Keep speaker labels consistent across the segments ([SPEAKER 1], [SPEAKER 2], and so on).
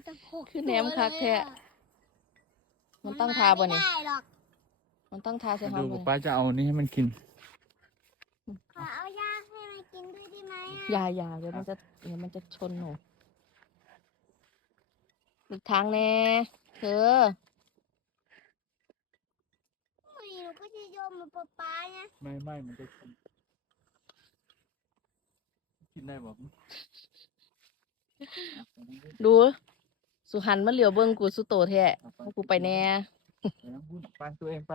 [SPEAKER 1] ตั้ง6
[SPEAKER 2] คือแหนมคักแท้มันตั้งทาบ่นี่
[SPEAKER 1] ไม่ได้หรอก
[SPEAKER 2] มันตั้งทาใส่
[SPEAKER 3] มา
[SPEAKER 2] ห้อ
[SPEAKER 3] ดู
[SPEAKER 2] งบ่
[SPEAKER 3] ป้า
[SPEAKER 2] นี่
[SPEAKER 3] จะเอานี่ให้มันกิน
[SPEAKER 1] ขอเอายาให้มันกินด้วยได้ไหม
[SPEAKER 2] อย่าเดี๋ยวมันจะชนหนูหลีกทางแน่เธอ
[SPEAKER 1] ไม่หนูก็จะโยมมาป๊านะ
[SPEAKER 3] ไม่มันจะกินได้บอก
[SPEAKER 2] ดูสุหันมาเหลียวเบิ่งกูสุโตแท้ว่ากูไปแน่
[SPEAKER 3] ไปตัวเองไป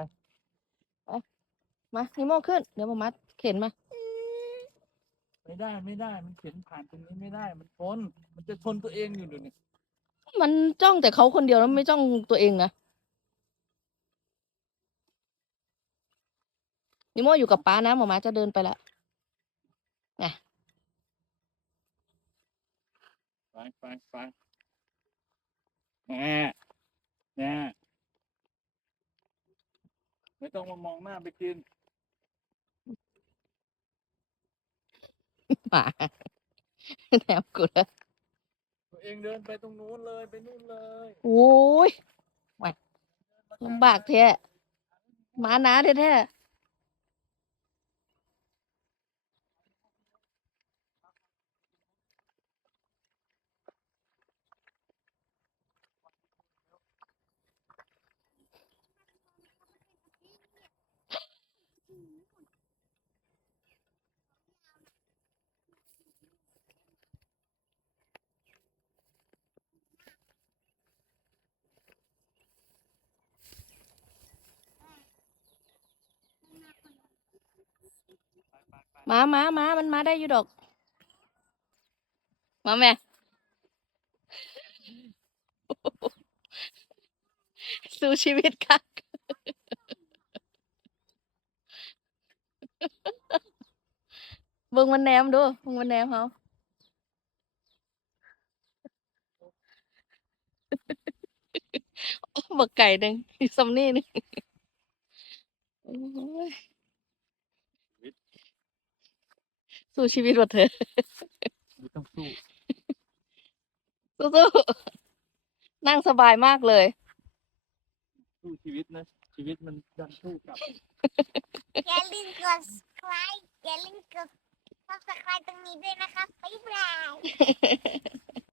[SPEAKER 2] มานิโมขึ้นเดี๋ยวมาเข็นมา
[SPEAKER 3] ไม่ได้มันเข็นผ่านตรงนี้ไม่ได้มันชนมันจะชนตัวเองอยู่เดี๋ยวนี้
[SPEAKER 2] มันจ้องแต่เขาคนเดียวแล้วไม่จ้องตัวเองนะนิโมอยู่กับป้านะหมอมาจะเดินไปละไง
[SPEAKER 3] ไปแน่ไม่ต้องมามองหน้าไปกิน
[SPEAKER 2] หมาแถมกูแล้ว
[SPEAKER 3] ตัวเองเดินไปตรงนู้นเลยไปนู่นเลย
[SPEAKER 2] โอ้ยแหวกลำบากแท้หมาหนาแท้หมามันมาได้อยู่ดอกมาแม่ สู้ชีวิตค่ะเบิ่งมันแหนมดูเบิ่งมันแหนมเขาบักไก่หนึ่งอีซัมนี่หนึงโอ้ยสู้ชีวิตว่ะเธอ
[SPEAKER 3] ไม่ต้องสู้
[SPEAKER 2] สู้ๆนั่งสบายมากเลย
[SPEAKER 3] สู้ชีวิตนะชีวิตมันดันสู้กลับ
[SPEAKER 1] อย่าลืมกด subscribe อย่าลืมกด subscribe ตรงนี้ด้วยนะครับบ๊ายบาย